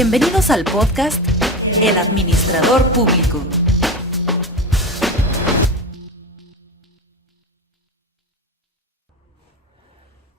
Bienvenidos al podcast El Administrador Público.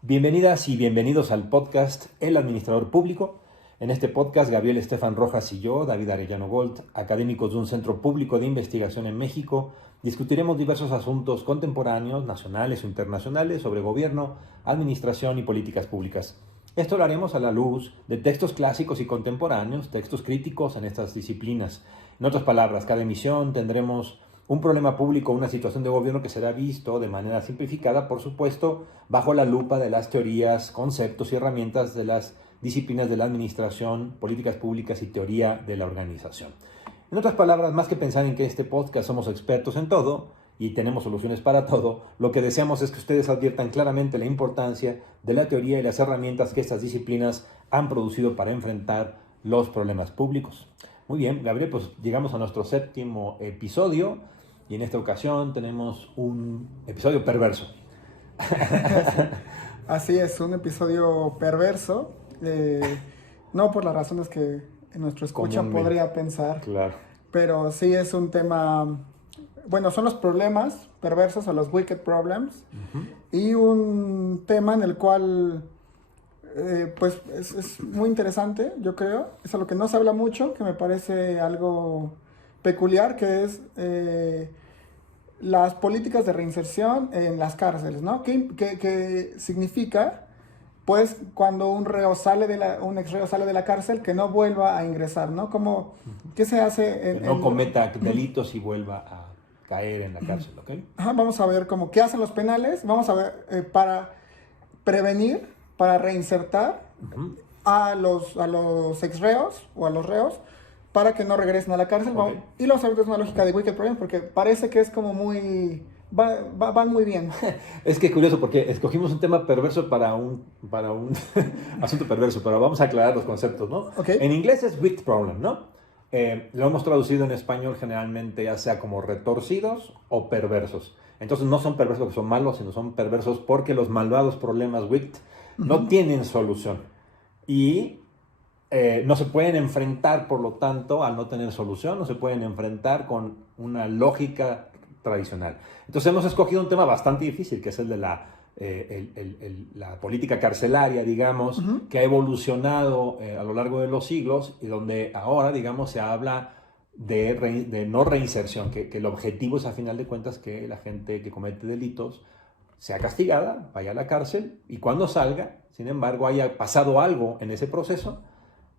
Bienvenidas y bienvenidos al podcast El Administrador Público. En este podcast, Gabriel Estefan Rojas y yo, David Arellano Gold, académicos de un centro público de investigación en México, discutiremos diversos asuntos contemporáneos, nacionales o internacionales sobre gobierno, administración y políticas públicas. Esto lo haremos a la luz de textos clásicos y contemporáneos, textos críticos en estas disciplinas. En otras palabras, cada emisión tendremos un problema público, una situación de gobierno que será visto de manera simplificada, por supuesto, bajo la lupa de las teorías, conceptos y herramientas de las disciplinas de la administración, políticas públicas y teoría de la organización. En otras palabras, más que pensar en que este podcast somos expertos en todo y tenemos soluciones para todo, lo que deseamos es que ustedes adviertan claramente la importancia de la teoría y las herramientas que estas disciplinas han producido para enfrentar los problemas públicos. Muy bien, Gabriel, pues llegamos a nuestro 7º episodio y en esta ocasión tenemos un episodio perverso. Así es, un episodio perverso, no por las razones que nuestro escucha podría pensar, claro. Pero sí es un tema, bueno, son los problemas perversos o los wicked problems, y un tema en el cual pues es muy interesante, yo creo, es a lo que no se habla mucho, que me parece algo peculiar, que es las políticas de reinserción en las cárceles, ¿no? ¿Qué significa? Pues cuando un ex reo sale de la cárcel, que no vuelva a ingresar, ¿no? ¿Qué se hace? Que no cometa delitos y vuelva a caer en la cárcel, ¿ok? Vamos a ver qué hacen los penales, vamos a ver para prevenir, para reinsertar a los ex reos o a los reos, para que no regresen a la cárcel. Okay. Y lo sabemos, es una lógica de wicked problem, porque parece que es como muy... van muy bien. Es que es curioso, porque escogimos un tema perverso para un asunto perverso, pero vamos a aclarar los conceptos, ¿no? Okay. En inglés es wicked problem, ¿no? Lo hemos traducido en español generalmente ya sea como retorcidos o perversos. Entonces no son perversos porque son malos, sino son perversos porque los malvados problemas wicked no tienen solución. Y no se pueden enfrentar, por lo tanto, al no tener solución, no se pueden enfrentar con una lógica tradicional. Entonces hemos escogido un tema bastante difícil, que es el de la política carcelaria, digamos, que ha evolucionado a lo largo de los siglos y donde ahora, digamos, se habla de no reinserción, que el objetivo es, a final de cuentas, que la gente que comete delitos sea castigada, vaya a la cárcel y cuando salga, sin embargo, haya pasado algo en ese proceso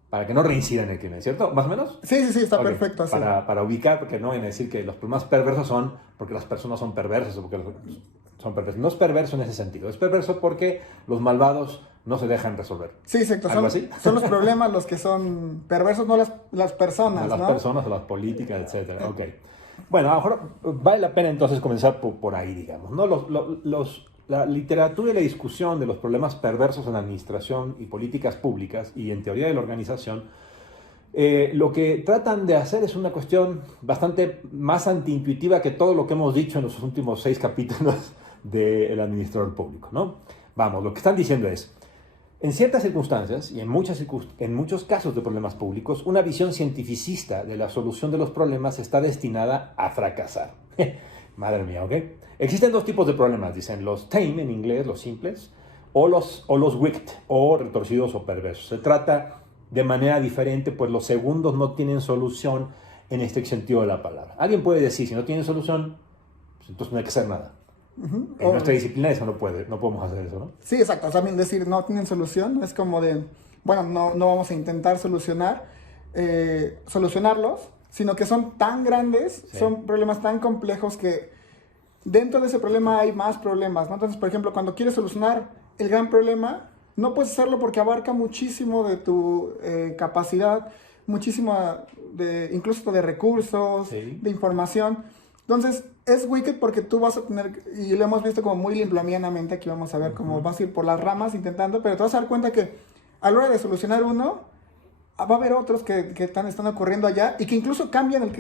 para que no reincida en el crimen, ¿cierto? ¿Más o menos? Sí, está perfecto. Así. Para ubicar, porque no vayan a decir que los problemas perversos son porque las personas son perversas o porque son perversos. No es perverso en ese sentido, es perverso porque los malvados no se dejan resolver. Sí, exacto. Son los problemas los que son perversos, no las personas, ¿no? Las personas o las políticas, etcétera. Ok. Bueno, a lo mejor vale la pena entonces comenzar por ahí, digamos, ¿no? La literatura y la discusión de los problemas perversos en la administración y políticas públicas y en teoría de la organización, lo que tratan de hacer es una cuestión bastante más antiintuitiva que todo lo que hemos dicho en los últimos 6 capítulos del administrador público, ¿no? Vamos, lo que están diciendo es, en ciertas circunstancias y en muchos casos de problemas públicos, una visión cientificista de la solución de los problemas está destinada a fracasar. Madre mía, ¿ok? Existen 2 tipos de problemas, dicen los tame en inglés, los simples, o los wicked, o retorcidos o perversos. Se trata de manera diferente, pues los segundos no tienen solución en este sentido de la palabra. Alguien puede decir, si no tienen solución, pues entonces no hay que hacer nada. En nuestra disciplina eso no podemos hacer eso, ¿no? Sí, exacto. También decir no tienen solución es como de, bueno, no vamos a intentar solucionarlos, sino que son tan grandes, son problemas tan complejos que dentro de ese problema hay más problemas, ¿no? Entonces, por ejemplo, cuando quieres solucionar el gran problema, no puedes hacerlo porque abarca muchísimo de tu capacidad, muchísimo incluso de recursos, de información. Entonces, es wicked porque tú vas a tener, y lo hemos visto como muy limplamianamente, aquí vamos a ver cómo vas a ir por las ramas intentando, pero te vas a dar cuenta que a la hora de solucionar uno, va a haber otros que están ocurriendo allá y que incluso cambian el que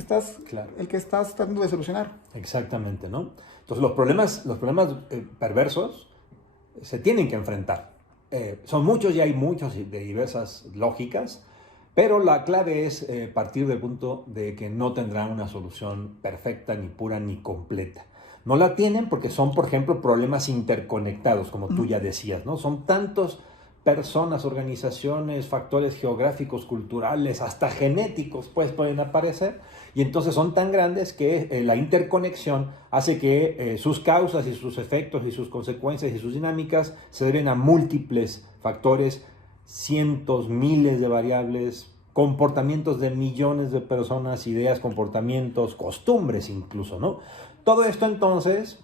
estás tratando de solucionar. Exactamente, ¿no? Entonces los problemas perversos se tienen que enfrentar. Son muchos y hay muchos de diversas lógicas, Pero la clave es partir del punto de que no tendrán una solución perfecta, ni pura, ni completa. No la tienen porque son, por ejemplo, problemas interconectados, como tú ya decías, ¿no? Son tantos personas, organizaciones, factores geográficos, culturales, hasta genéticos, pues pueden aparecer, y entonces son tan grandes que la interconexión hace que sus causas y sus efectos y sus consecuencias y sus dinámicas se deben a múltiples factores, cientos, miles de variables, comportamientos de millones de personas, ideas, comportamientos, costumbres incluso, ¿no? Todo esto entonces,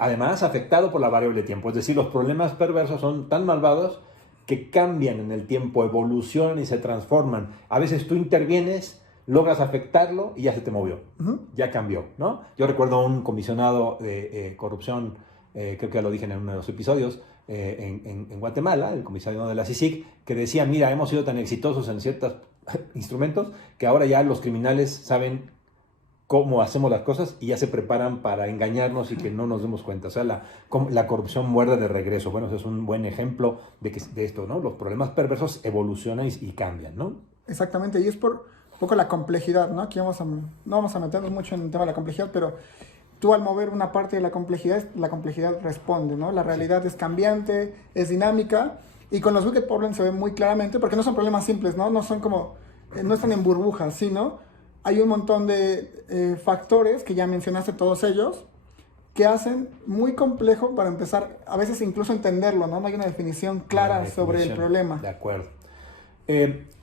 además afectado por la variable tiempo, es decir, los problemas perversos son tan malvados que cambian en el tiempo, evolucionan y se transforman. A veces tú intervienes, logras afectarlo y ya se te movió, ya cambió, ¿no? Yo recuerdo un comisionado de corrupción, creo que ya lo dije en uno de los episodios, en Guatemala, el comisionado de la CICIG, que decía, mira, hemos sido tan exitosos en ciertos instrumentos que ahora ya los criminales saben cómo hacemos las cosas y ya se preparan para engañarnos y que no nos demos cuenta. O sea, la corrupción muerde de regreso. Bueno, ese es un buen ejemplo de esto, ¿no? Los problemas perversos evolucionan y cambian, ¿no? Exactamente, y es por un poco la complejidad, ¿no? Aquí no vamos a meternos mucho en el tema de la complejidad, pero tú al mover una parte de la complejidad responde, ¿no? La realidad es cambiante, es dinámica, y con los wicked problems se ve muy claramente, porque no son problemas simples, ¿no? No son como, no están en burbujas, sino hay un montón de factores, que ya mencionaste todos ellos, que hacen muy complejo para empezar, a veces incluso entenderlo, ¿no? No hay una definición clara sobre el problema. De acuerdo.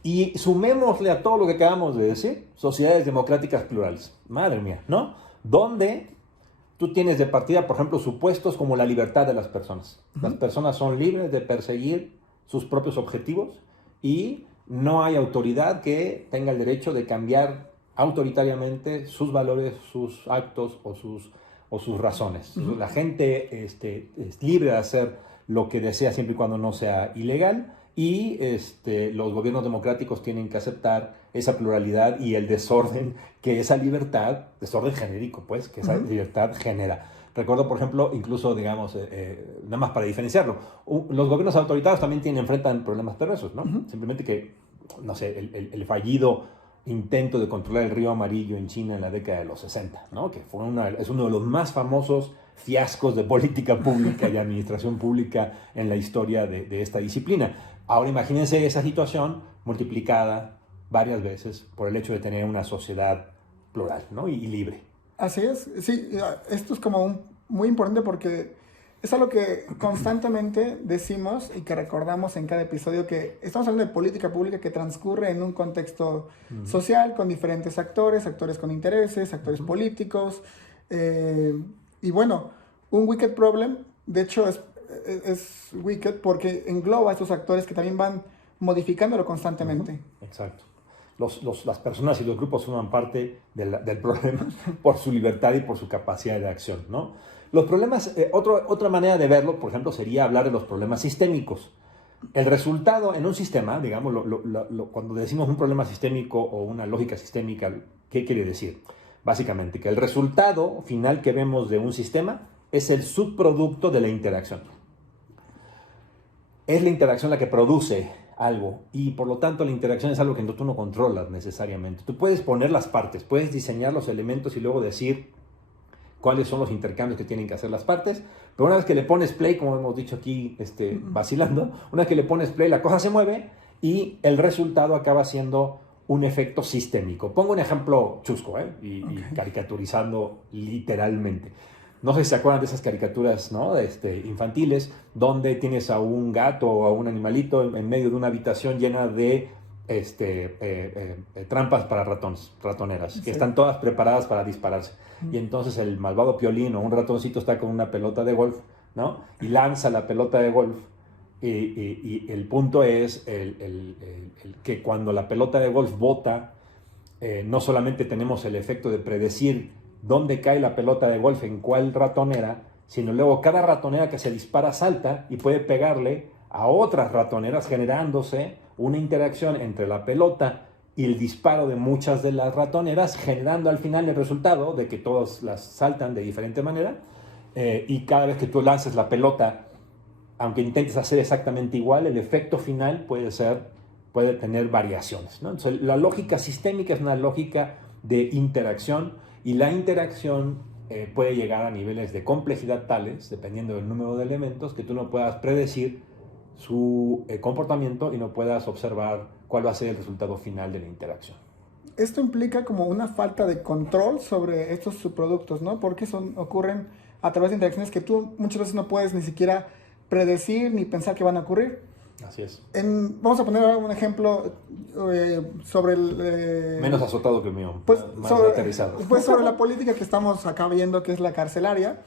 Y sumémosle a todo lo que acabamos de decir, sociedades democráticas plurales. Madre mía, ¿no? Donde tú tienes de partida, por ejemplo, supuestos como la libertad de las personas. Las personas son libres de perseguir sus propios objetivos y no hay autoridad que tenga el derecho de cambiar autoritariamente sus valores, sus actos o sus razones. La gente es libre de hacer lo que desea siempre y cuando no sea ilegal, y los gobiernos democráticos tienen que aceptar esa pluralidad y el desorden que esa libertad, desorden genérico pues, que esa libertad genera. Recuerdo, por ejemplo, incluso, digamos, nada más para diferenciarlo, los gobiernos autoritarios también enfrentan problemas perversos, ¿no? Simplemente que, no sé, el fallido intento de controlar el río amarillo en China en la década de los 60, ¿no? Que es uno de los más famosos fiascos de política pública y administración pública en la historia de esta disciplina. Ahora imagínense esa situación multiplicada varias veces por el hecho de tener una sociedad plural, ¿no? y libre. Así es, sí, esto es como muy importante porque es algo que constantemente decimos y que recordamos en cada episodio, que estamos hablando de política pública que transcurre en un contexto social con diferentes actores con intereses, actores políticos. Y bueno, un wicked problem, de hecho es wicked porque engloba a estos actores que también van modificándolo constantemente. Exacto. Las personas y los grupos forman parte del problema por su libertad y por su capacidad de acción, ¿no? Los problemas, otra manera de verlo, por ejemplo, sería hablar de los problemas sistémicos. El resultado en un sistema, digamos, cuando decimos un problema sistémico o una lógica sistémica, ¿qué quiere decir? Básicamente, que el resultado final que vemos de un sistema es el subproducto de la interacción. Es la interacción la que produce algo, y por lo tanto la interacción es algo que tú no controlas necesariamente. Tú puedes poner las partes, puedes diseñar los elementos y luego decir cuáles son los intercambios que tienen que hacer las partes, pero una vez que le pones play, como hemos dicho aquí vacilando, una vez que le pones play la cosa se mueve y el resultado acaba siendo un efecto sistémico. Pongo un ejemplo chusco, y caricaturizando literalmente. No sé si se acuerdan de esas caricaturas, ¿no? Infantiles, donde tienes a un gato o a un animalito en medio de una habitación llena de trampas para ratoneras, que están todas preparadas para dispararse. Y entonces el malvado Piolín o un ratoncito está con una pelota de golf, ¿no? Y lanza la pelota de golf. Y el punto es que cuando la pelota de golf bota, no solamente tenemos el efecto de predecir dónde cae la pelota de golf, en cuál ratonera, sino luego cada ratonera que se dispara salta y puede pegarle a otras ratoneras, generándose una interacción entre la pelota y el disparo de muchas de las ratoneras, generando al final el resultado de que todas las saltan de diferente manera, y cada vez que tú lances la pelota, aunque intentes hacer exactamente igual, el efecto final puede ser puede tener variaciones, ¿no? Entonces, la lógica sistémica es una lógica de interacción, y la interacción puede llegar a niveles de complejidad tales, dependiendo del número de elementos, que tú no puedas predecir su comportamiento y no puedas observar cuál va a ser el resultado final de la interacción. Esto implica como una falta de control sobre estos subproductos, ¿no? Porque ocurren a través de interacciones que tú muchas veces no puedes ni siquiera predecir ni pensar que van a ocurrir. Así es. Vamos a poner un ejemplo sobre el... Menos azotado que el mío, pues, más aterrizado. Pues sobre la política que estamos acá viendo, que es la carcelaria.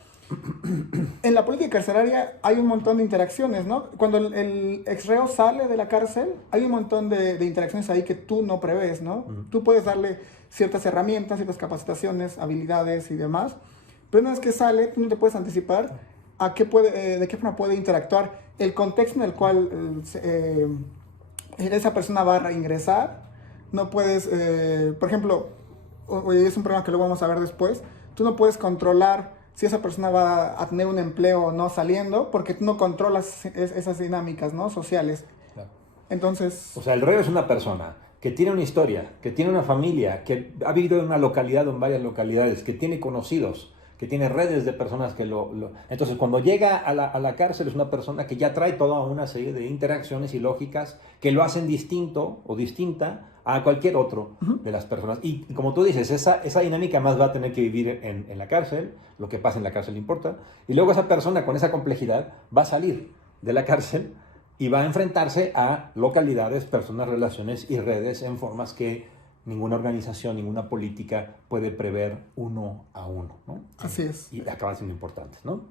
En la política carcelaria hay un montón de interacciones, ¿no? Cuando el exreo sale de la cárcel, hay un montón de interacciones ahí que tú no prevés, ¿no? Tú puedes darle ciertas herramientas, ciertas capacitaciones, habilidades y demás, pero una vez que sale, tú no te puedes anticipar de qué forma puede interactuar, el contexto en el cual esa persona va a reingresar. No puedes, por ejemplo, es un problema que luego vamos a ver después, tú no puedes controlar si esa persona va a tener un empleo o no saliendo, porque tú no controlas esas dinámicas, ¿no? Sociales. Claro. Entonces... O sea, el reo es una persona que tiene una historia, que tiene una familia, que ha vivido en una localidad o en varias localidades, que tiene conocidos, que tiene redes de personas que Entonces, cuando llega a la cárcel, es una persona que ya trae toda una serie de interacciones y lógicas que lo hacen distinto o distinta a cualquier otro de las personas. Y como tú dices, esa dinámica más va a tener que vivir en la cárcel, lo que pasa en la cárcel importa, y luego esa persona con esa complejidad va a salir de la cárcel y va a enfrentarse a localidades, personas, relaciones y redes en formas que ninguna organización, ninguna política puede prever uno a uno, ¿no? Así es. Y acaban siendo importantes, ¿no?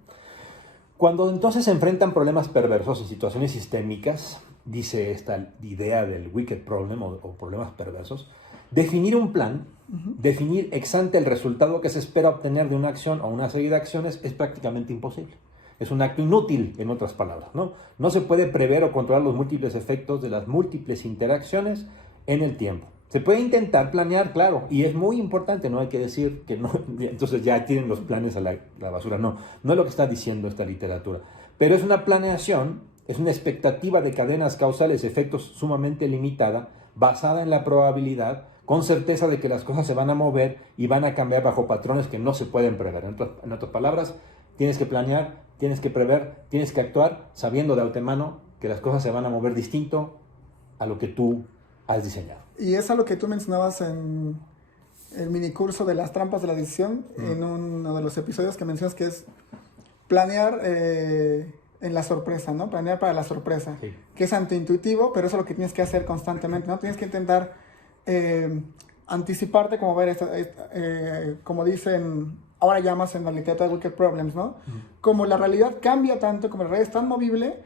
Cuando entonces se enfrentan problemas perversos en situaciones sistémicas, dice esta idea del wicked problem o problemas perversos, definir un plan, definir ex ante el resultado que se espera obtener de una acción o una serie de acciones es prácticamente imposible. Es un acto inútil, en otras palabras, ¿no? No se puede prever o controlar los múltiples efectos de las múltiples interacciones en el tiempo. Se puede intentar planear, claro, y es muy importante, no hay que decir que no, entonces ya tienen los planes a la basura, no es lo que está diciendo esta literatura, pero es una planeación, es una expectativa de cadenas causales, efectos sumamente limitada, basada en la probabilidad, con certeza de que las cosas se van a mover y van a cambiar bajo patrones que no se pueden prever. En otras palabras, tienes que planear, tienes que prever, tienes que actuar sabiendo de antemano que las cosas se van a mover distinto a lo que tú has diseñado. Y es a lo que tú mencionabas en el minicurso de las trampas de la decisión, en uno de los episodios que mencionas, que es planear en la sorpresa, ¿no? Planear para la sorpresa, sí. Que es antiintuitivo, pero eso es lo que tienes que hacer constantemente, ¿no? Tienes que intentar anticiparte, como dicen ahora ya más en la literatura de Wicked Problems, ¿no? Como la realidad cambia tanto, como la realidad es tan movible,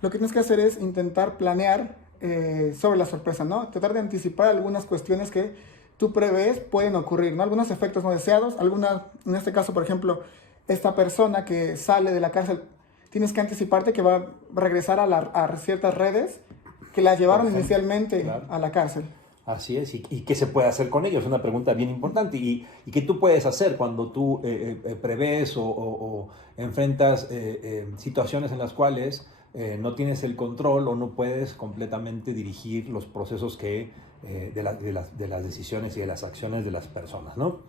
lo que tienes que hacer es intentar planear sobre la sorpresa, ¿no? Tratar de anticipar algunas cuestiones que tú prevés pueden ocurrir, ¿no? Algunos efectos no deseados, en este caso, por ejemplo, esta persona que sale de la cárcel, tienes que anticiparte que va a regresar a ciertas redes que la llevaron inicialmente, claro, a la cárcel. Así es, y qué se puede hacer con ellos, es una pregunta bien importante, y qué tú puedes hacer cuando tú prevés o enfrentas situaciones en las cuales no tienes el control o no puedes completamente dirigir los procesos de las decisiones y de las acciones de las personas, ¿no?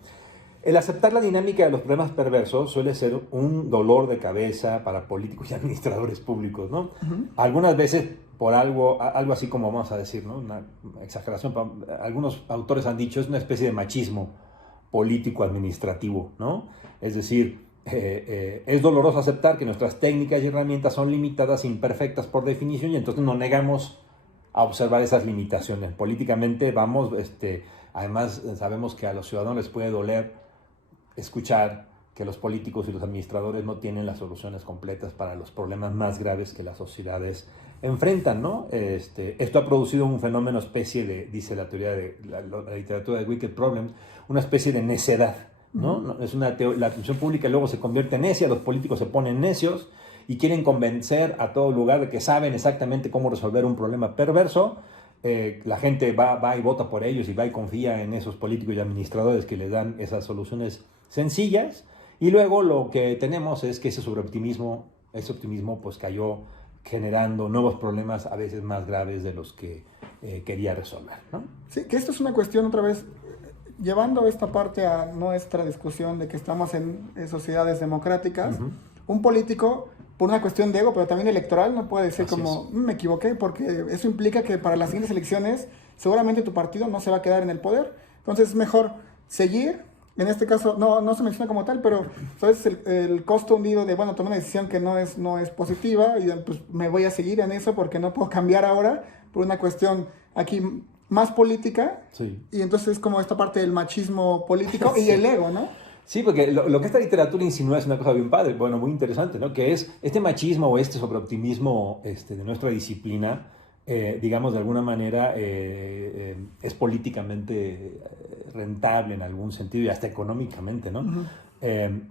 El aceptar la dinámica de los problemas perversos suele ser un dolor de cabeza para políticos y administradores públicos, ¿no? Algunas veces por algo así como vamos a decir, ¿no? Una exageración, algunos autores han dicho es una especie de machismo político-administrativo, ¿no? Es decir, es doloroso aceptar que nuestras técnicas y herramientas son limitadas e imperfectas por definición, y entonces nos negamos a observar esas limitaciones. Políticamente además sabemos que a los ciudadanos les puede doler escuchar que los políticos y los administradores no tienen las soluciones completas para los problemas más graves que las sociedades enfrentan, ¿no? Esto ha producido un fenómeno dice la teoría de la literatura de Wicked Problem, una especie de necedad, ¿no? La atención pública luego se convierte en necia, los políticos se ponen necios y quieren convencer a todo lugar de que saben exactamente cómo resolver un problema perverso. La gente va y vota por ellos y va y confía en esos políticos y administradores que les dan esas soluciones sencillas, y luego lo que tenemos es que ese optimismo pues cayó generando nuevos problemas a veces más graves de los que quería resolver, ¿no? Sí, que esto es una cuestión otra vez, llevando esta parte a nuestra discusión de que estamos en sociedades democráticas. Un político, por una cuestión de ego, pero también electoral, no puede decir me equivoqué, porque eso implica que para las siguientes elecciones seguramente tu partido no se va a quedar en el poder. Entonces es mejor seguir. En este caso no se menciona como tal, pero ¿sabes? El costo hundido de, bueno, tomé una decisión que no es positiva y pues me voy a seguir en eso porque no puedo cambiar ahora por una cuestión aquí más política. Sí. Y entonces es como esta parte del machismo político y el ego, ¿no? Sí, porque lo que esta literatura insinúa es una cosa bien padre, bueno, muy interesante, ¿no? Que es este machismo o este sobreoptimismo de nuestra disciplina, digamos, de alguna manera es políticamente rentable en algún sentido y hasta económicamente, ¿no?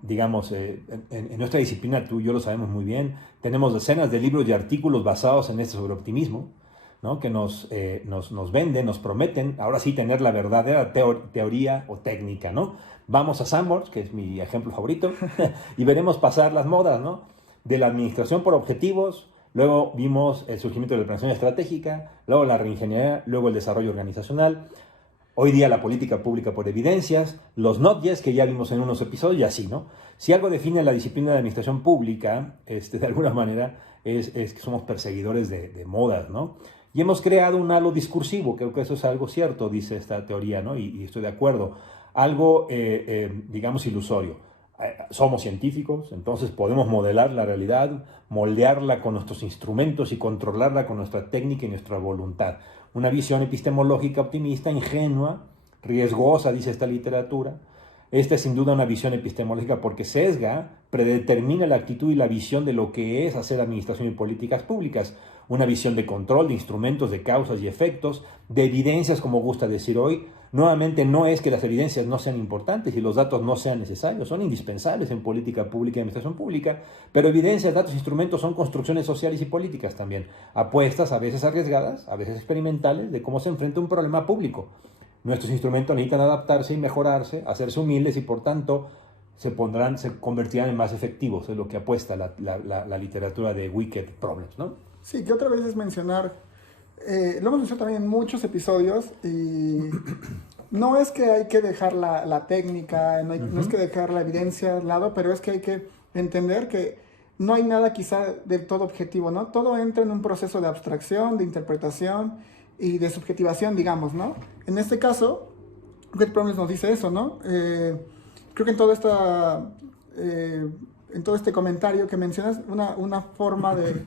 Digamos, en nuestra disciplina, tú y yo lo sabemos muy bien, tenemos decenas de libros y artículos basados en este sobreoptimismo, ¿no? Que nos venden, nos prometen, ahora sí, tener la verdadera teoría o técnica, ¿no? Vamos a Sanborns, que es mi ejemplo favorito, y veremos pasar las modas, ¿no? De la administración por objetivos, luego vimos el surgimiento de la planeación estratégica, luego la reingeniería, luego el desarrollo organizacional, hoy día la política pública por evidencias, los not yes, que ya vimos en unos episodios, y así, ¿no? Si algo define la disciplina de administración pública, de alguna manera, es que somos perseguidores de modas, ¿no? Y hemos creado un halo discursivo, creo que eso es algo cierto, dice esta teoría, ¿no? Y estoy de acuerdo. Algo, digamos, ilusorio. Somos científicos, entonces podemos modelar la realidad, moldearla con nuestros instrumentos y controlarla con nuestra técnica y nuestra voluntad. Una visión epistemológica optimista, ingenua, riesgosa, dice esta literatura. Esta es sin duda una visión epistemológica porque sesga, predetermina la actitud y la visión de lo que es hacer administración y políticas públicas. Una visión de control, de instrumentos, de causas y efectos, de evidencias, como gusta decir hoy. Nuevamente, no es que las evidencias no sean importantes y los datos no sean necesarios, son indispensables en política pública y administración pública, pero evidencias, datos, instrumentos son construcciones sociales y políticas también, apuestas a veces arriesgadas, a veces experimentales, de cómo se enfrenta un problema público. Nuestros instrumentos necesitan adaptarse y mejorarse, hacerse humildes y por tanto se convertirán en más efectivos, es lo que apuesta la literatura de Wicked Problems, ¿no? Sí, que otra vez es mencionar, lo hemos mencionado también en muchos episodios y no es que hay que dejar la técnica, no es que dejar la evidencia al lado, pero es que hay que entender que no hay nada quizá del todo objetivo, ¿no? Todo entra en un proceso de abstracción, de interpretación y de subjetivación, digamos, ¿no? En este caso, Wicked Problems nos dice eso, ¿no? Creo que en todo este comentario que mencionas, una forma de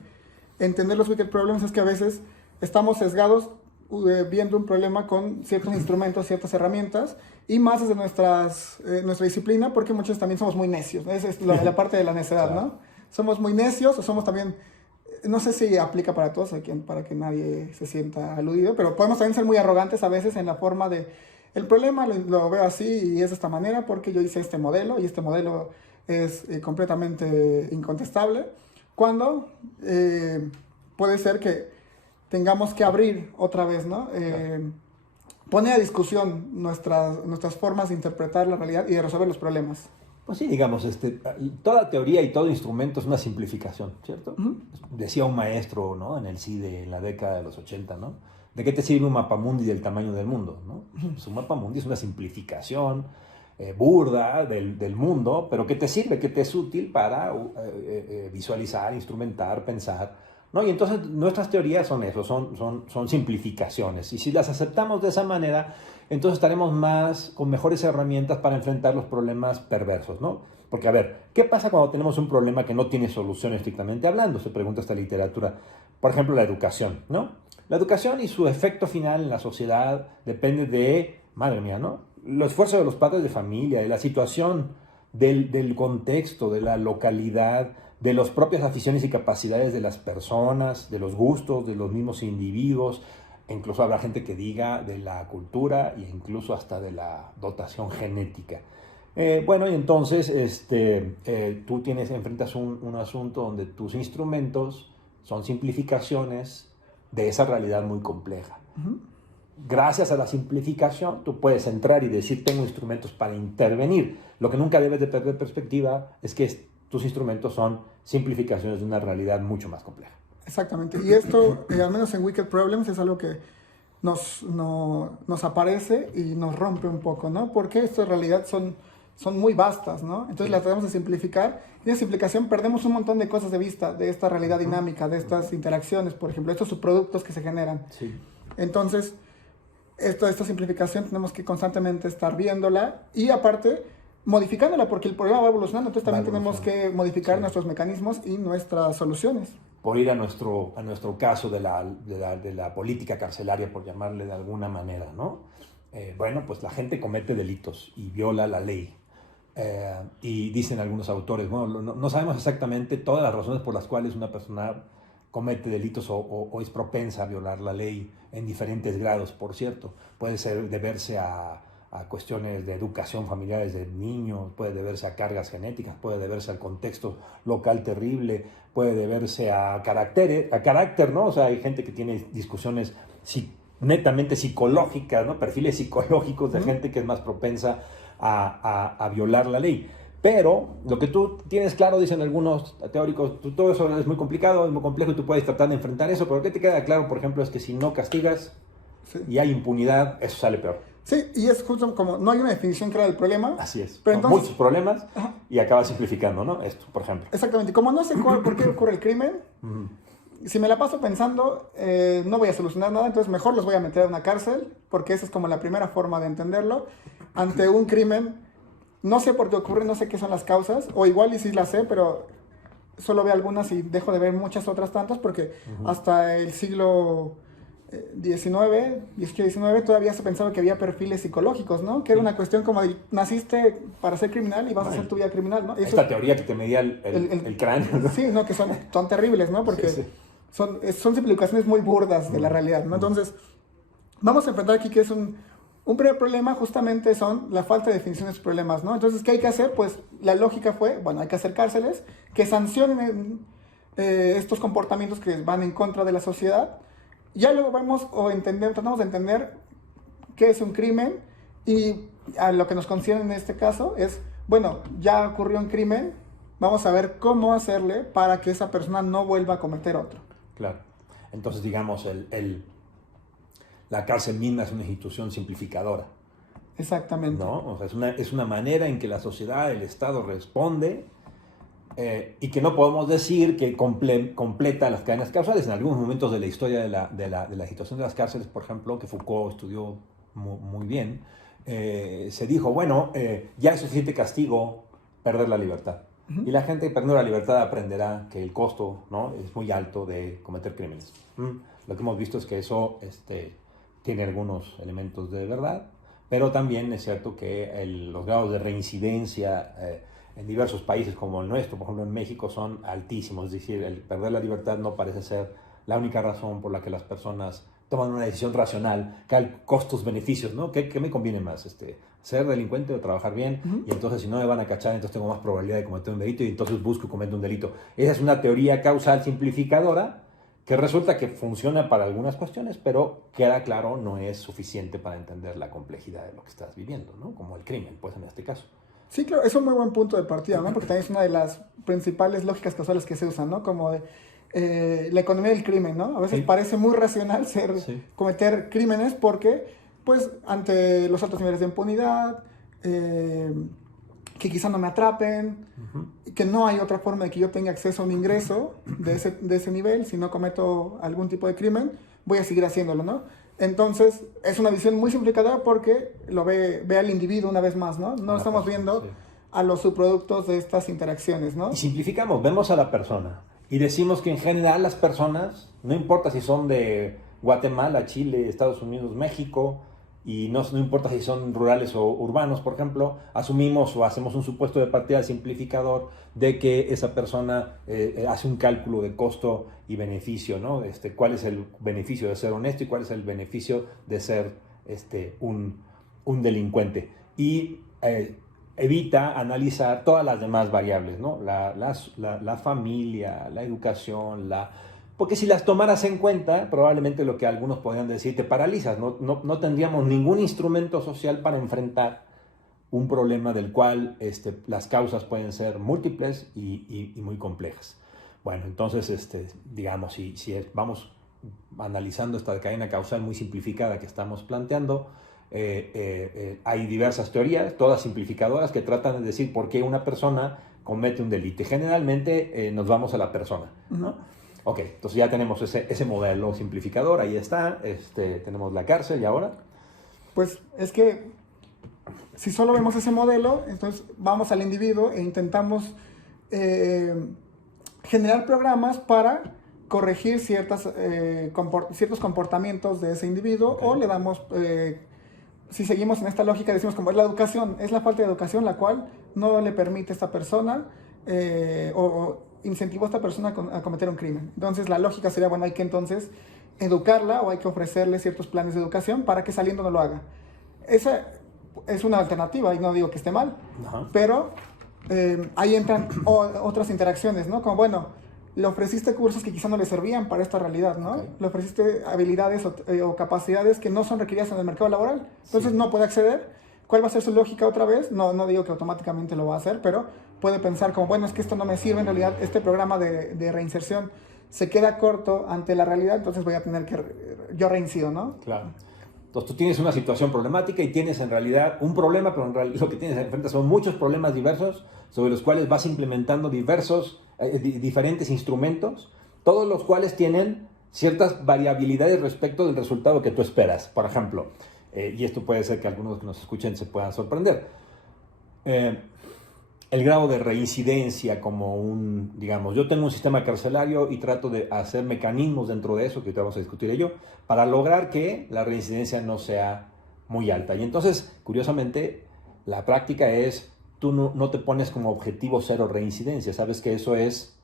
entender los Wicked Problems es que a veces estamos sesgados viendo un problema con ciertos instrumentos, ciertas herramientas, y más desde nuestra disciplina, porque muchos también somos muy necios, ¿no? Esa es la parte de la necedad, ¿no? Somos muy necios o somos también, no sé si aplica para todos, para que nadie se sienta aludido, pero podemos también ser muy arrogantes a veces en la forma de, el problema lo veo así y es de esta manera porque yo hice este modelo y este modelo es completamente incontestable, cuando puede ser que tengamos que abrir otra vez, ¿no? Poner a discusión nuestras formas de interpretar la realidad y de resolver los problemas. Pues sí, digamos, toda teoría y todo instrumento es una simplificación, ¿cierto? Decía un maestro, ¿no? En el CIDE, en la década de los 80, ¿no? ¿De qué te sirve un mapamundi del tamaño del mundo, ¿no? Pues un mapamundi es una simplificación burda del mundo, pero que te sirve, que te es útil para visualizar, instrumentar, pensar, ¿no? Y entonces nuestras teorías son eso, son simplificaciones. Y si las aceptamos de esa manera, entonces estaremos con mejores herramientas para enfrentar los problemas perversos, ¿no? Porque, a ver, ¿qué pasa cuando tenemos un problema que no tiene solución estrictamente hablando? Se pregunta esta literatura. Por ejemplo, la educación, ¿no? La educación y su efecto final en la sociedad depende de, madre mía, ¿no? El esfuerzo de los padres de familia, de la situación, del contexto, de la localidad, de las propias aficiones y capacidades de las personas, de los gustos de los mismos individuos. Incluso habrá gente que diga de la cultura e incluso hasta de la dotación genética. Bueno, y entonces tú enfrentas un asunto donde tus instrumentos son simplificaciones de esa realidad muy compleja. Gracias a la simplificación, tú puedes entrar y decir, tengo instrumentos para intervenir. Lo que nunca debes de perder perspectiva es que tus instrumentos son simplificaciones de una realidad mucho más compleja. Exactamente. Y esto, al menos en Wicked Problems, es algo que nos aparece y nos rompe un poco, ¿no? Porque estas en realidad son muy vastas, ¿no? Entonces las tratamos de simplificar y en esa simplificación perdemos un montón de cosas de vista, de esta realidad dinámica, de estas interacciones, por ejemplo, estos subproductos que se generan. Sí. Entonces, esta simplificación tenemos que constantemente estar viéndola y aparte modificándola porque el problema va evolucionando, entonces también tenemos que modificar nuestros mecanismos y nuestras soluciones. Por ir a nuestro caso de la política carcelaria, por llamarle de alguna manera, ¿no? Bueno, pues la gente comete delitos y viola la ley. Y dicen algunos autores, bueno, no sabemos exactamente todas las razones por las cuales una persona comete delitos o es propensa a violar la ley en diferentes grados, por cierto. Puede deberse a cuestiones de educación familiar desde niños, puede deberse a cargas genéticas, puede deberse al contexto local terrible, puede deberse a carácter, ¿no? O sea, hay gente que tiene discusiones netamente psicológicas, ¿no? Perfiles psicológicos de gente que es más propensa a violar la ley. Pero lo que tú tienes claro, dicen algunos teóricos, todo eso es muy complicado, es muy complejo y tú puedes tratar de enfrentar eso, pero lo que te queda claro, por ejemplo, es que si no castigas y hay impunidad, eso sale peor. Sí, y es justo como no hay una definición clara del problema. Así es. Pero entonces, muchos problemas y acaba simplificando, ¿no? Esto, por ejemplo. Exactamente. Como no sé por qué ocurre el crimen, si me la paso pensando, no voy a solucionar nada, entonces mejor los voy a meter a una cárcel, porque esa es como la primera forma de entenderlo. Ante un crimen, no sé por qué ocurre, no sé qué son las causas, o igual y sí las sé, pero solo veo algunas y dejo de ver muchas otras tantas, porque hasta el siglo XIX, todavía se pensaba que había perfiles psicológicos, ¿no? Que era una cuestión como de, naciste para ser criminal y vas a hacer tu vida criminal, ¿no? Esta teoría que te medía el cráneo, ¿no? Sí, ¿no? Que son terribles, ¿no? Porque son simplificaciones muy burdas de la realidad, ¿no? Entonces, vamos a enfrentar aquí que es un primer problema justamente son la falta de definición de sus problemas, ¿no? Entonces, ¿qué hay que hacer? Pues la lógica fue, bueno, hay que hacer cárceles que sancionen estos comportamientos que van en contra de la sociedad. Ya luego vemos tratamos de entender qué es un crimen y a lo que nos concierne en este caso es, bueno, ya ocurrió un crimen, vamos a ver cómo hacerle para que esa persona no vuelva a cometer otro. Claro. Entonces, digamos, la cárcel misma es una institución simplificadora. Exactamente. ¿No? O sea, es una manera en que la sociedad, el Estado responde y que no podemos decir que completa las cadenas causales. En algunos momentos de la historia de la situación de las cárceles, por ejemplo, que Foucault estudió muy bien, se dijo, bueno, ya es suficiente castigo perder la libertad. Y la gente perdiendo la libertad aprenderá que el costo, ¿no?, es muy alto de cometer crímenes. Lo que hemos visto es que eso tiene algunos elementos de verdad, pero también es cierto que los grados de reincidencia en diversos países como el nuestro, por ejemplo en México, son altísimos. Es decir, el perder la libertad no parece ser la única razón por la que las personas toman una decisión racional, que hay costos-beneficios, ¿no? ¿Qué me conviene más? ¿Ser delincuente o trabajar bien? Y entonces si no me van a cachar, entonces tengo más probabilidad de cometer un delito y entonces busco y cometo un delito. Esa es una teoría causal simplificadora que resulta que funciona para algunas cuestiones, pero queda claro, no es suficiente para entender la complejidad de lo que estás viviendo, ¿no? Como el crimen, pues en este caso. Sí, claro, es un muy buen punto de partida, ¿no? Porque también es una de las principales lógicas causales que se usan, ¿no? Como de la economía del crimen, ¿no? A veces parece muy racional cometer crímenes porque, pues, ante los altos niveles de impunidad, que quizá no me atrapen, que no hay otra forma de que yo tenga acceso a un ingreso de ese nivel, si no cometo algún tipo de crimen, voy a seguir haciéndolo, ¿no? Entonces, es una visión muy simplificadora porque lo ve al individuo una vez más, ¿no? No estamos viendo a los subproductos de estas interacciones, ¿no? Y simplificamos, vemos a la persona y decimos que en general las personas, no importa si son de Guatemala, Chile, Estados Unidos, México, y no importa si son rurales o urbanos, por ejemplo, asumimos o hacemos un supuesto de partida simplificador de que esa persona hace un cálculo de costo y beneficio, ¿no? ¿Cuál es el beneficio de ser honesto y cuál es el beneficio de ser un delincuente? Y evita analizar todas las demás variables, ¿no? La familia, la educación, porque si las tomaras en cuenta, probablemente lo que algunos podrían decir, te paralizas, no tendríamos ningún instrumento social para enfrentar un problema del cual las causas pueden ser múltiples y muy complejas. Bueno, entonces, digamos, si vamos analizando esta cadena causal muy simplificada que estamos planteando, hay diversas teorías, todas simplificadoras, que tratan de decir por qué una persona comete un delito. Y generalmente nos vamos a la persona, ¿no? Ok, entonces ya tenemos ese modelo simplificador, ahí está, tenemos la cárcel, ¿y ahora? Pues es que si solo vemos ese modelo, entonces vamos al individuo e intentamos generar programas para corregir ciertos comportamientos de ese individuo, okay. O le damos, si seguimos en esta lógica, decimos como es la educación, es la falta de educación la cual no le permite a esta persona o incentivó a esta persona a cometer un crimen. Entonces la lógica sería, bueno, hay que entonces educarla o hay que ofrecerle ciertos planes de educación para que saliendo no lo haga. Esa es una alternativa y no digo que esté mal, pero ahí entran otras interacciones, ¿no? Como, bueno, le ofreciste cursos que quizá no le servían para esta realidad, ¿no? Okay. Le ofreciste habilidades o capacidades que no son requeridas en el mercado laboral, entonces no puede acceder. ¿Cuál va a ser su lógica otra vez? No digo que automáticamente lo va a hacer, pero puede pensar como, bueno, es que esto no me sirve, en realidad este programa de reinserción se queda corto ante la realidad, entonces voy a tener que, yo reincido, ¿no? Claro. Entonces tú tienes una situación problemática y tienes en realidad un problema, pero en realidad lo que tienes enfrente son muchos problemas diversos sobre los cuales vas implementando diferentes instrumentos, todos los cuales tienen ciertas variabilidades respecto del resultado que tú esperas. Por ejemplo, y esto puede ser que algunos que nos escuchen se puedan sorprender, el grado de reincidencia como digamos, yo tengo un sistema carcelario y trato de hacer mecanismos dentro de eso, que te vamos a discutir ello, para lograr que la reincidencia no sea muy alta. Y entonces, curiosamente, la práctica es, tú no te pones como objetivo cero reincidencia, sabes que eso es...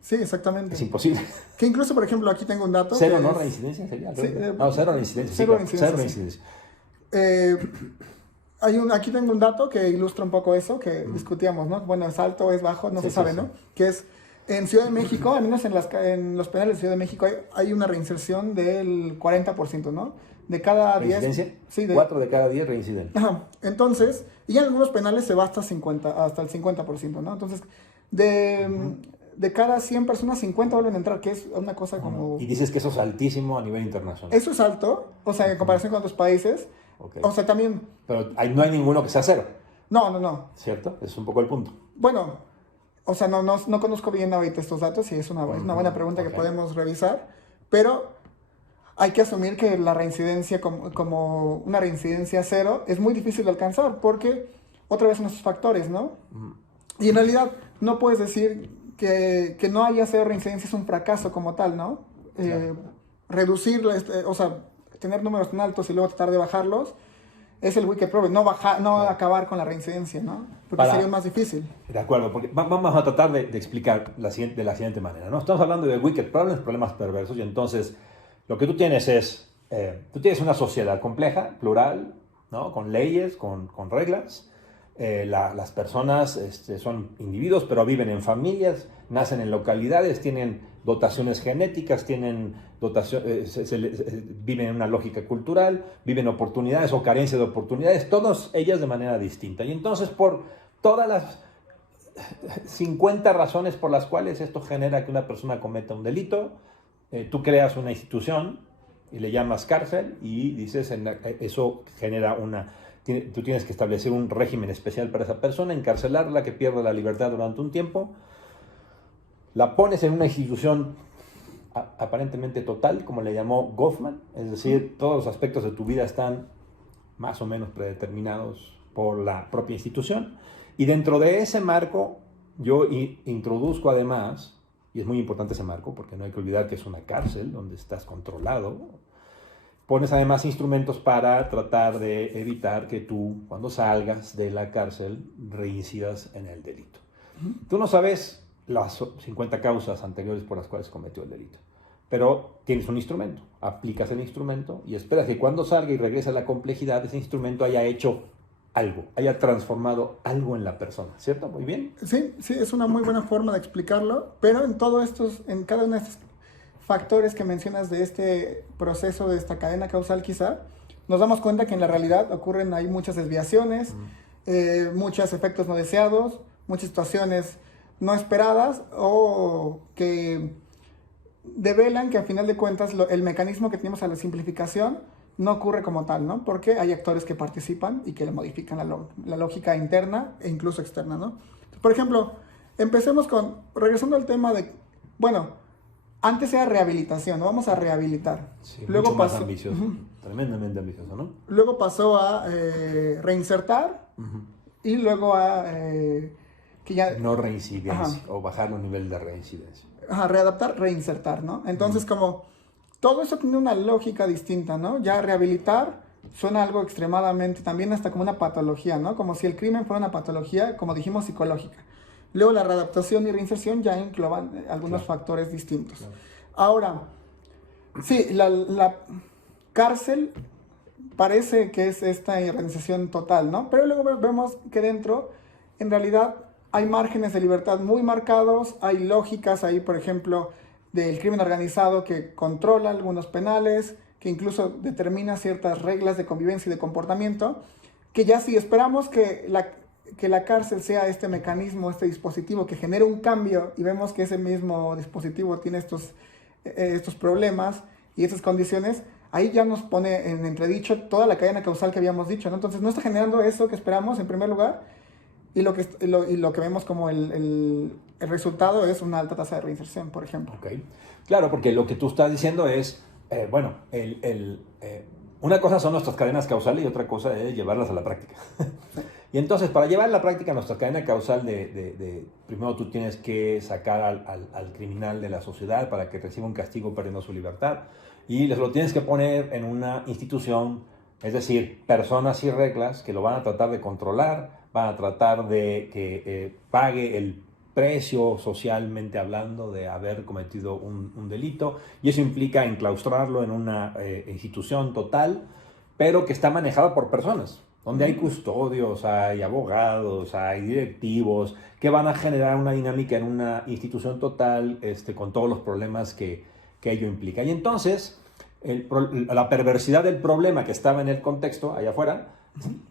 Sí, exactamente. Es imposible. Que incluso, por ejemplo, aquí tengo un dato... ¿Cero no reincidencia sería? Sí, no, cero reincidencia. Cero reincidencia. Aquí tengo un dato que ilustra un poco eso, que discutíamos, ¿no? Bueno, es alto, es bajo, no se sabe, ¿no? Que es, en Ciudad de México, al menos en los penales de Ciudad de México, hay una reinserción del 40%, ¿no? De cada 10... ¿Reincidencia? Sí, 4 de cada 10 reinciden. Ajá. Entonces, y en algunos penales se va hasta el 50%, ¿no? Entonces, de cada 100 personas, 50 vuelven a entrar, que es una cosa como... Y dices que eso es altísimo a nivel internacional. Eso es alto, o sea, en comparación con otros países. Okay. O sea, también... Pero no hay ninguno que sea cero. No. ¿Cierto? Es un poco el punto. Bueno, o sea, no conozco bien ahorita estos datos y es una buena pregunta que podemos revisar, pero hay que asumir que la reincidencia como una reincidencia cero es muy difícil de alcanzar porque otra vez son esos factores, ¿no? Y en realidad no puedes decir que no haya cero reincidencia es un fracaso como tal, ¿no? Claro. Reducirla, o sea, tener números tan altos y luego tratar de bajarlos es el wicked problem, no acabar con la reincidencia, ¿no? Porque sería más difícil. De acuerdo, porque vamos a tratar de explicar de la siguiente manera, ¿no? Estamos hablando de wicked problems, problemas perversos, y entonces lo que tú tienes es, tú tienes una sociedad compleja, plural, ¿no? Con leyes, con reglas. Las personas son individuos, pero viven en familias, nacen en localidades, tienen dotaciones genéticas, viven en una lógica cultural, viven oportunidades o carencia de oportunidades, todas ellas de manera distinta. Y entonces, por todas las 50 razones por las cuales esto genera que una persona cometa un delito, tú creas una institución y le llamas cárcel y dices, eso genera tú tienes que establecer un régimen especial para esa persona, encarcelarla, que pierda la libertad durante un tiempo, la pones en una institución aparentemente total, como le llamó Goffman, es decir, todos los aspectos de tu vida están más o menos predeterminados por la propia institución, y dentro de ese marco yo introduzco además, y es muy importante ese marco, porque no hay que olvidar que es una cárcel donde estás controlado, pones además instrumentos para tratar de evitar que tú, cuando salgas de la cárcel, reincidas en el delito. Tú no sabes las 50 causas anteriores por las cuales cometió el delito, pero tienes un instrumento, aplicas el instrumento y esperas que cuando salga y regrese a la complejidad, ese instrumento haya hecho algo, haya transformado algo en la persona, ¿cierto? Muy bien. Sí, es una muy buena forma de explicarlo, pero en cada uno de estos factores que mencionas de este proceso, de esta cadena causal quizá, nos damos cuenta que en la realidad ocurren ahí muchas desviaciones, muchos efectos no deseados, muchas situaciones no esperadas o que develan que al final de cuentas el mecanismo que tenemos a la simplificación no ocurre como tal, ¿no? Porque hay actores que participan y que le modifican la lógica interna e incluso externa, ¿no? Por ejemplo, empecemos regresando al tema de, bueno, antes era rehabilitación, ¿no? Vamos a rehabilitar. Sí, luego mucho más pasó, ambicioso, tremendamente ambicioso, ¿no? Luego pasó a reinsertar y luego a que ya... No reincidencia o bajar un nivel de reincidencia. Readaptar, reinsertar, ¿no? Entonces, como todo eso tiene una lógica distinta, ¿no? Ya rehabilitar suena algo extremadamente, también hasta como una patología, ¿no? Como si el crimen fuera una patología, como dijimos, psicológica. Luego la readaptación y reinserción ya engloban algunos factores distintos. Claro. Ahora, sí, la cárcel parece que es esta organización total, ¿no? Pero luego vemos que dentro, en realidad, hay márgenes de libertad muy marcados, hay lógicas ahí, por ejemplo, del crimen organizado que controla algunos penales, que incluso determina ciertas reglas de convivencia y de comportamiento, que ya si esperamos que la cárcel sea este mecanismo, este dispositivo que genere un cambio y vemos que ese mismo dispositivo tiene estos problemas y estas condiciones, ahí ya nos pone en entredicho toda la cadena causal que habíamos dicho, ¿no? Entonces no está generando eso que esperamos en primer lugar y lo que vemos como el resultado es una alta tasa de reinserción, por ejemplo. Okay. Claro, porque lo que tú estás diciendo es, una cosa son nuestras cadenas causales y otra cosa es llevarlas a la práctica. Y entonces, para llevar a la práctica nuestra cadena causal primero tú tienes que sacar al criminal de la sociedad para que reciba un castigo perdiendo su libertad y lo tienes que poner en una institución, es decir, personas y reglas que lo van a tratar de controlar, van a tratar de que pague el precio socialmente hablando de haber cometido un delito, y eso implica enclaustrarlo en una institución total, pero que está manejada por personas, donde hay custodios, hay abogados, hay directivos, que van a generar una dinámica en una institución total con todos los problemas que ello implica. Y entonces, la perversidad del problema que estaba en el contexto allá afuera,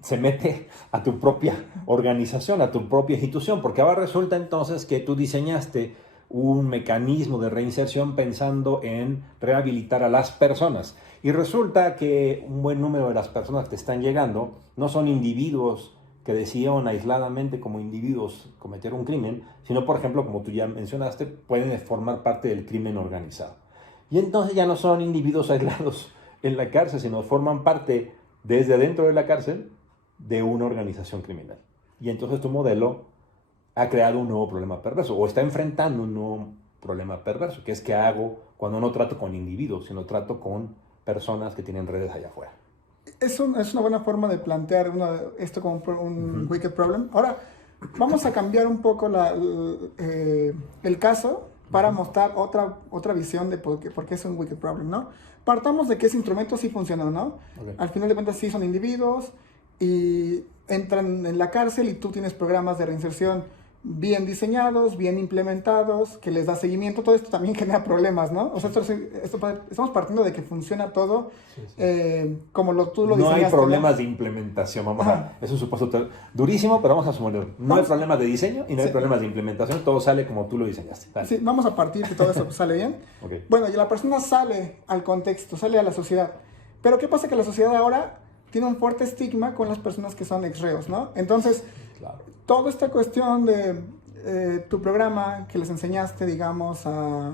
se mete a tu propia organización, a tu propia institución, porque ahora resulta entonces que tú diseñaste un mecanismo de reinserción pensando en rehabilitar a las personas. Y resulta que un buen número de las personas que están llegando no son individuos que decidieron aisladamente como individuos cometer un crimen, sino, por ejemplo, como tú ya mencionaste, pueden formar parte del crimen organizado. Y entonces ya no son individuos aislados en la cárcel, sino forman parte desde adentro de la cárcel de una organización criminal. Y entonces tu modelo ha creado un nuevo problema perverso, o está enfrentando un nuevo problema perverso, que es qué hago cuando no trato con individuos, sino trato con personas que tienen redes allá afuera. Es una buena forma de plantear esto como un wicked problem. Ahora, vamos a cambiar un poco el caso para mostrar otra visión de por qué es un wicked problem, ¿no? Partamos de que ese instrumento sí funciona, ¿no? Okay. Al final de cuentas sí son individuos y entran en la cárcel y tú tienes programas de reinserción bien diseñados, bien implementados, que les da seguimiento. Todo esto también genera problemas, ¿no? O sea, estamos partiendo de que funciona todo como tú lo diseñaste. No hay problemas de implementación, es un supuesto durísimo, pero vamos a suponerlo. No hay problemas de diseño y no hay problemas de implementación, todo sale como tú lo diseñaste. Dale. Sí, vamos a partir que todo eso sale bien. Okay. Bueno, y la persona sale al contexto, sale a la sociedad. Pero ¿qué pasa? Que la sociedad ahora tiene un fuerte estigma con las personas que son ex-reos, ¿no? Entonces, claro, toda esta cuestión de tu programa que les enseñaste, digamos, a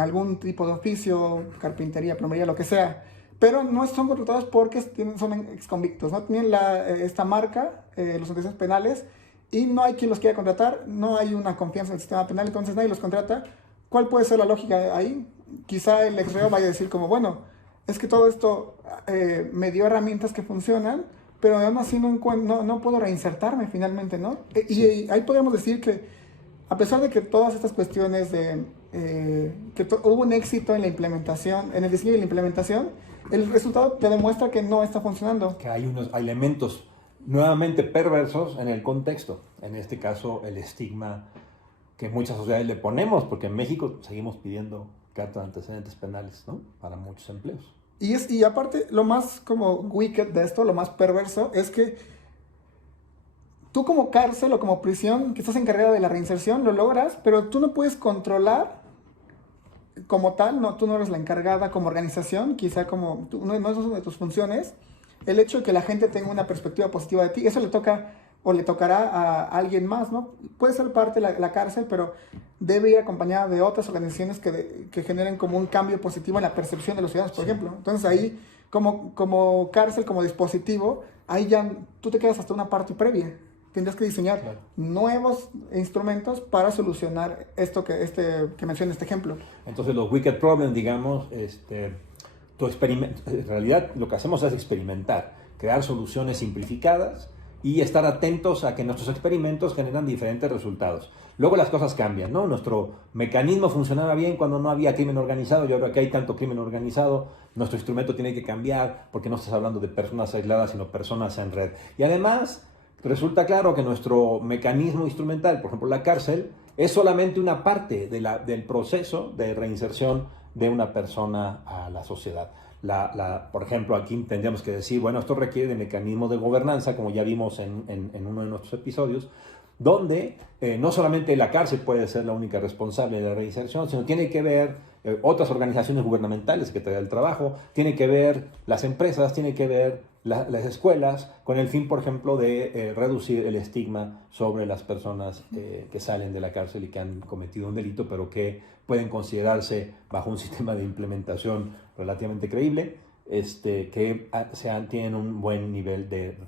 algún tipo de oficio, carpintería, plomería, lo que sea, pero no son contratados porque son exconvictos, ¿no? Tienen esta marca, los antecedentes penales, y no hay quien los quiera contratar, no hay una confianza en el sistema penal, entonces nadie los contrata. ¿Cuál puede ser la lógica ahí? Quizá el ex-reo vaya a decir como, bueno, es que todo esto me dio herramientas que funcionan, pero aún así no puedo reinsertarme finalmente, ¿no? Sí. Y ahí podemos decir que, a pesar de que todas estas cuestiones hubo un éxito en la implementación, en el diseño y la implementación, el resultado te demuestra que no está funcionando. Que hay unos elementos nuevamente perversos en el contexto. En este caso, el estigma que muchas sociedades le ponemos, porque en México seguimos pidiendo carta de antecedentes penales, ¿no? Para muchos empleos. Y aparte, lo más como wicked de esto, lo más perverso, es que tú como cárcel o como prisión, que estás encargada de la reinserción, lo logras, pero tú no puedes controlar como tal, tú no eres la encargada como organización, quizá como no es una de tus funciones, el hecho de que la gente tenga una perspectiva positiva de ti, eso le toca o le tocará a alguien más, ¿no? Puede ser parte de la cárcel, pero debe ir acompañada de otras organizaciones que generen como un cambio positivo en la percepción de los ciudadanos, por ejemplo. Entonces ahí, como cárcel, como dispositivo, ahí ya tú te quedas hasta una parte previa. Tendrás que diseñar nuevos instrumentos para solucionar esto que menciona este ejemplo. Entonces los wicked problems, digamos, en realidad lo que hacemos es experimentar, crear soluciones simplificadas y estar atentos a que nuestros experimentos generan diferentes resultados. Luego las cosas cambian, ¿no? Nuestro mecanismo funcionaba bien cuando no había crimen organizado y ahora que hay tanto crimen organizado, nuestro instrumento tiene que cambiar porque no estás hablando de personas aisladas, sino personas en red. Y además, resulta claro que nuestro mecanismo instrumental, por ejemplo la cárcel, es solamente una parte del proceso de reinserción de una persona a la sociedad. Por ejemplo, aquí tendríamos que decir, bueno, esto requiere de mecanismos de gobernanza, como ya vimos en uno de nuestros episodios, donde no solamente la cárcel puede ser la única responsable de la reinserción, sino tiene que ver otras organizaciones gubernamentales, Secretaría del Trabajo, tiene que ver las empresas, tiene que ver las escuelas, con el fin, por ejemplo, de reducir el estigma sobre las personas que salen de la cárcel y que han cometido un delito, pero que pueden considerarse bajo un sistema de implementación relativamente creíble, que tienen un buen nivel de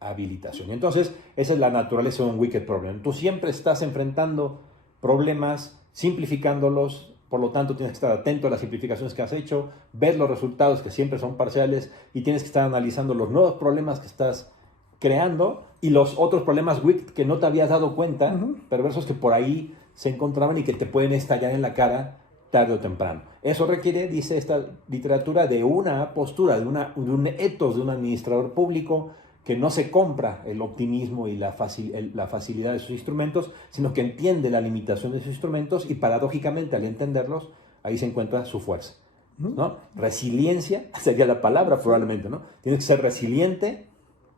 rehabilitación. Entonces, esa es la naturaleza de un wicked problem. Tú siempre estás enfrentando problemas, simplificándolos. Por lo tanto, tienes que estar atento a las simplificaciones que has hecho, ver los resultados que siempre son parciales y tienes que estar analizando los nuevos problemas que estás creando y los otros problemas wicked que no te habías dado cuenta, perversos que por ahí se encontraban y que te pueden estallar en la cara tarde o temprano. Eso requiere, dice esta literatura, de una postura, de un ethos de un administrador público que no se compra el optimismo y la facilidad de sus instrumentos, sino que entiende la limitación de sus instrumentos y paradójicamente al entenderlos, ahí se encuentra su fuerza, ¿no? Resiliencia sería la palabra probablemente, ¿no? Tienes que ser resiliente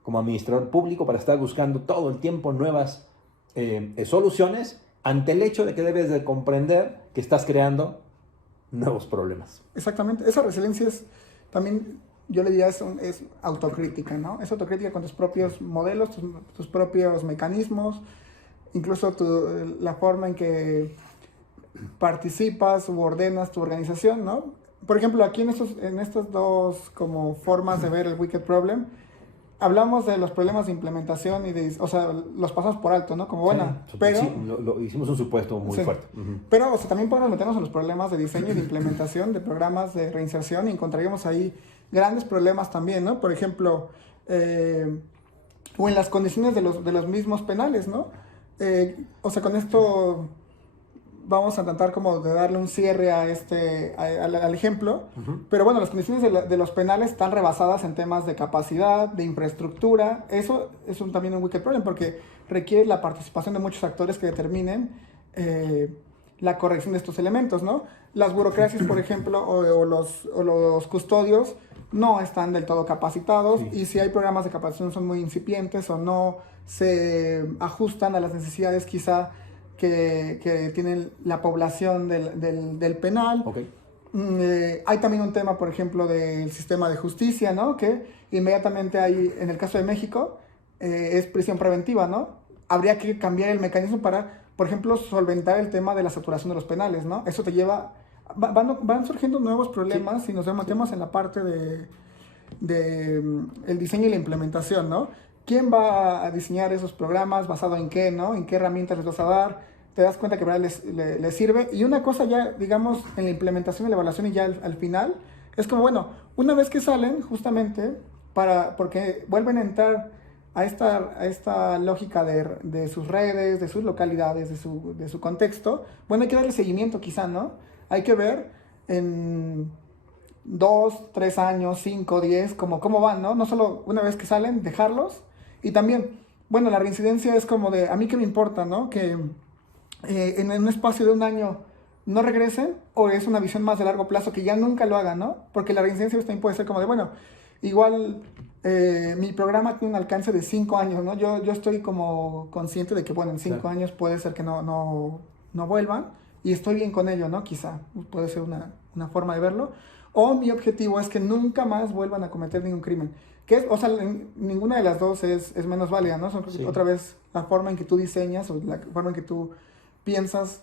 como administrador público para estar buscando todo el tiempo nuevas soluciones ante el hecho de que debes de comprender que estás creando nuevos problemas. Exactamente, esa resiliencia es también, yo le diría, es autocrítica, ¿no? Es autocrítica con tus propios modelos, tus propios mecanismos, incluso la forma en que participas u ordenas tu organización, ¿no? Por ejemplo, aquí en estas dos como formas de ver el wicked problem, hablamos de los problemas de implementación y o sea, los pasamos por alto, ¿no? Como bueno, sí, pero... Sí, hicimos un supuesto muy fuerte. Pero, o sea, también podemos meternos en los problemas de diseño y de implementación de programas de reinserción y encontraríamos ahí grandes problemas también, ¿no? Por ejemplo, o en las condiciones de los mismos penales, ¿no? O sea, con esto vamos a tratar como de darle un cierre al ejemplo, pero bueno, las condiciones de los penales están rebasadas en temas de capacidad, de infraestructura. Eso es también un wicked problem porque requiere la participación de muchos actores que determinen la corrección de estos elementos, ¿no? Las burocracias, por ejemplo, o los custodios no están del todo capacitados, y si hay programas de capacitación son muy incipientes o no se ajustan a las necesidades quizá que tiene la población del penal. Hay también un tema, por ejemplo, del sistema de justicia, ¿no? Que inmediatamente hay, en el caso de México, es prisión preventiva, ¿no? Habría que cambiar el mecanismo para, por ejemplo, solventar el tema de la saturación de los penales, ¿no? Eso te lleva... Van surgiendo nuevos problemas si nos metemos en la parte de el diseño y la implementación, ¿no? ¿Quién va a diseñar esos programas? ¿Basado en qué, no? ¿En qué herramientas les vas a dar? Te das cuenta que verdad les sirve. Y una cosa ya, digamos, en la implementación y la evaluación y ya al final, es como, bueno, una vez que salen, justamente, porque vuelven a entrar a esta lógica de sus redes, de sus localidades, de su contexto, bueno, hay que darle seguimiento quizá, ¿no? Hay que ver en 2, 3 años, 5, 10, cómo van, ¿no? No solo una vez que salen, dejarlos. Y también, bueno, la reincidencia es como de, a mí qué me importa, ¿no? Que en un espacio de un año no regresen, o es una visión más de largo plazo que ya nunca lo hagan, ¿no? Porque la reincidencia también puede ser como de, bueno, igual mi programa tiene un alcance de 5 años, ¿no? Yo estoy como consciente de que, bueno, en 5 años puede ser que no vuelvan. y estoy bien con ello, ¿no? Quizá puede ser una forma de verlo. O mi objetivo es que nunca más vuelvan a cometer ningún crimen. Que es, o sea, ninguna de las dos es menos válida, ¿no? Son, sí, otra vez la forma en que tú diseñas o la forma en que tú piensas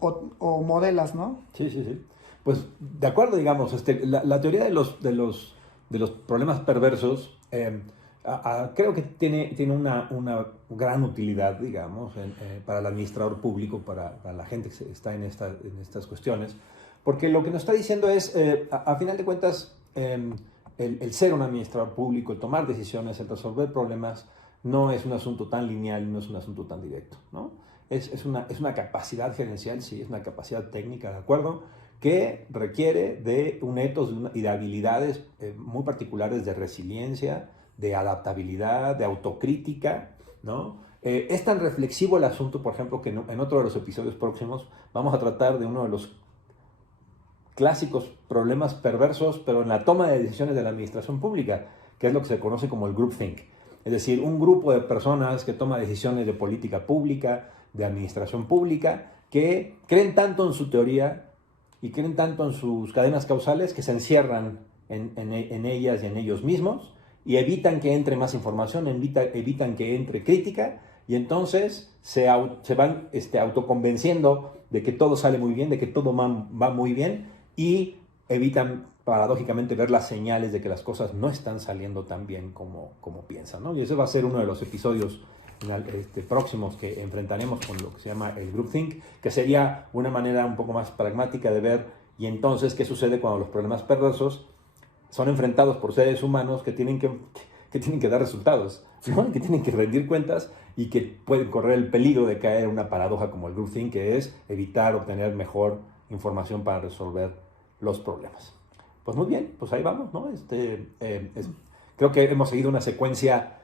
o modelas, ¿no? Sí, sí, sí. Pues de acuerdo, digamos, la teoría de los problemas perversos creo que tiene una gran utilidad, digamos, para el administrador público, para la gente que está en estas cuestiones, porque lo que nos está diciendo es, a final de cuentas, el ser un administrador público, el tomar decisiones, el resolver problemas, no es un asunto tan lineal, no es un asunto tan directo, ¿no? Es una capacidad gerencial, sí, es una capacidad técnica, ¿de acuerdo?, que requiere de un ethos y de habilidades muy particulares de resiliencia, de adaptabilidad, de autocrítica, ¿no? Es tan reflexivo el asunto, por ejemplo, que en otro de los episodios próximos vamos a tratar de uno de los clásicos problemas perversos, pero en la toma de decisiones de la administración pública, que es lo que se conoce como el groupthink. Es decir, un grupo de personas que toma decisiones de política pública, de administración pública, que creen tanto en su teoría y creen tanto en sus cadenas causales que se encierran en ellas y en ellos mismos y evitan que entre más información, evitan que entre crítica, y entonces se van autoconvenciendo de que todo sale muy bien, de que todo va muy bien, y evitan paradójicamente ver las señales de que las cosas no están saliendo tan bien como piensan, ¿no? Y ese va a ser uno de los episodios próximos que enfrentaremos con lo que se llama el groupthink, que sería una manera un poco más pragmática de ver, y entonces qué sucede cuando los problemas perversos son enfrentados por seres humanos que tienen que dar resultados, ¿no? Que tienen que rendir cuentas y que pueden correr el peligro de caer en una paradoja como el groupthink, que es evitar obtener mejor información para resolver los problemas. Pues muy bien, pues ahí vamos, ¿no? Creo que hemos seguido una secuencia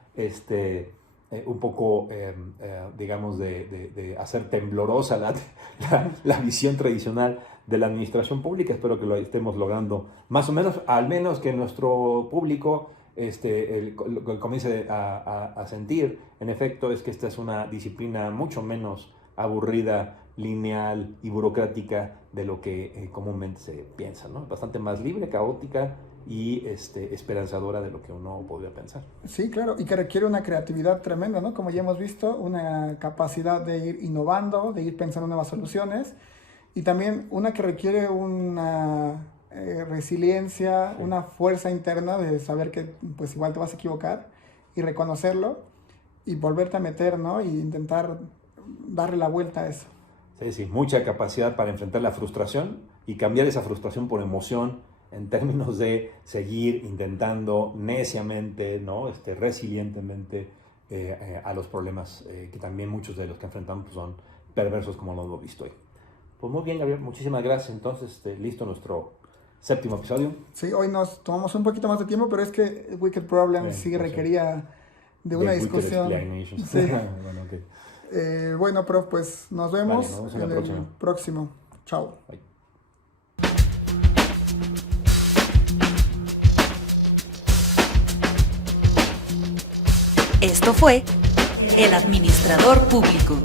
un poco, digamos, de hacer temblorosa la visión tradicional de la administración pública. Espero que lo estemos logrando más o menos, al menos que nuestro público lo que comience a sentir, en efecto, es que esta es una disciplina mucho menos aburrida, lineal y burocrática de lo que comúnmente se piensa, ¿no? Bastante más libre, caótica y esperanzadora de lo que uno podría pensar. Sí, claro, y que requiere una creatividad tremenda, ¿no? Como ya hemos visto, una capacidad de ir innovando, de ir pensando nuevas soluciones, y también una que requiere una resiliencia, sí, una fuerza interna de saber que pues igual te vas a equivocar y reconocerlo y volverte a meter, ¿no? Y intentar darle la vuelta a eso. Sí, sí, mucha capacidad para enfrentar la frustración y cambiar esa frustración por emoción, en términos de seguir intentando neciamente, ¿no? Resilientemente a los problemas que también muchos de los que enfrentamos pues, son perversos, como lo hemos visto hoy. Pues muy bien, Gabriel, muchísimas gracias. Entonces, listo nuestro 7º episodio. Sí, hoy nos tomamos un poquito más de tiempo, pero es que Wicked Problem sí requería de una discusión. Sí. Bueno, okay. Bueno, prof, pues nos vemos, en el próximo. Chao. Bye. Esto fue El Administrador Público.